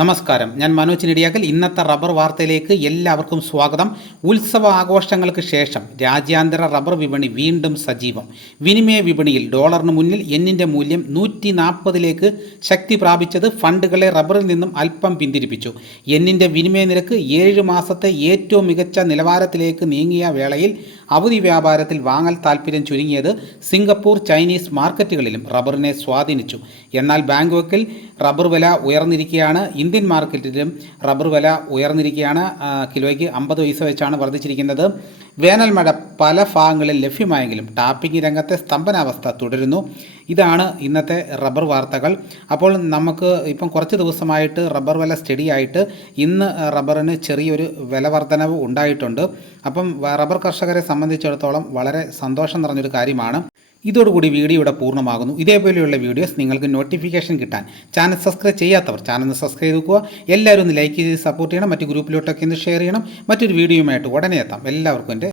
നമസ്കാരം. ഞാൻ മനോജ് നെടിയാക്കൽ. ഇന്നത്തെ റബ്ബർ വാർത്തയിലേക്ക് എല്ലാവർക്കും സ്വാഗതം. ഉത്സവ ആഘോഷങ്ങൾക്ക് ശേഷം രാജ്യാന്തര റബ്ബർ വിപണി വീണ്ടും സജീവം. വിനിമയ വിപണിയിൽ ഡോളറിന് മുന്നിൽ എന്നിന്റെ മൂല്യം നൂറ്റി നാൽപ്പതിലേക്ക് ശക്തി പ്രാപിച്ചത് ഫണ്ടുകളെ റബ്ബറിൽ നിന്നും അല്പം പിന്തിരിപ്പിച്ചു. എന്നിന്റെ വിനിമയ നിരക്ക് ഏഴ് മാസത്തെ ഏറ്റവും മികച്ച നിലവാരത്തിലേക്ക് നീങ്ങിയ വേളയിൽ അവധി വ്യാപാരത്തിൽ വാങ്ങൽ താൽപ്പര്യം ചുരുങ്ങിയത് സിംഗപ്പൂർ ചൈനീസ് മാർക്കറ്റുകളിലും റബ്ബറിനെ സ്വാധീനിച്ചു. എന്നാൽ ബാങ്കോക്കിൽ റബ്ബർ വില ഉയർന്നിരിക്കുകയാണ് ഇന്ത്യൻ മാർക്കറ്റിലും റബ്ബർ വില ഉയർന്നിരിക്കുകയാണ് കിലോയ്ക്ക് അമ്പത് പൈസ വെച്ചാണ് വർദ്ധിച്ചിരിക്കുന്നത്. വേനൽ മഴ പല ഭാഗങ്ങളിൽ ലഭ്യമായെങ്കിലും ടാപ്പിംഗ് രംഗത്തെ സ്തംഭനാവസ്ഥ തുടരുന്നു. ഇതാണ് ഇന്നത്തെ റബ്ബർ വാർത്തകൾ. അപ്പോൾ നമുക്ക് ഇപ്പം കുറച്ച് ദിവസമായിട്ട് റബ്ബർ വില സ്റ്റഡി ആയിട്ട് ഇന്ന് റബ്ബറിന് ചെറിയൊരു വില വർധനവ് ഉണ്ടായിട്ടുണ്ട്. അപ്പം റബ്ബർ കർഷകരെ സംബന്ധിച്ചിടത്തോളം വളരെ സന്തോഷം നിറഞ്ഞൊരു കാര്യമാണ്. ഇതോടുകൂടി വീഡിയോ ഇവിടെ പൂർണമാകുന്നു. ഇതേപോലെയുള്ള വീഡിയോസ് നിങ്ങൾക്ക് നോട്ടിഫിക്കേഷൻ കിട്ടാൻ ചാനൽ സബ്സ്ക്രൈബ് ചെയ്യാത്തവർ ചാനൽ സബ്സ്ക്രൈബ് ചെയ്യുക എല്ലാവരും ഒന്ന് ലൈക്ക് ചെയ്ത് സപ്പോർട്ട് ചെയ്യണം. മറ്റു ഗ്രൂപ്പിലോട്ടൊക്കെ ഒന്ന് ഷെയർ ചെയ്യണം. മറ്റൊരു വീഡിയോയുമായിട്ട് ഉടനെ എത്താം. എല്ലാവർക്കും എന്റെ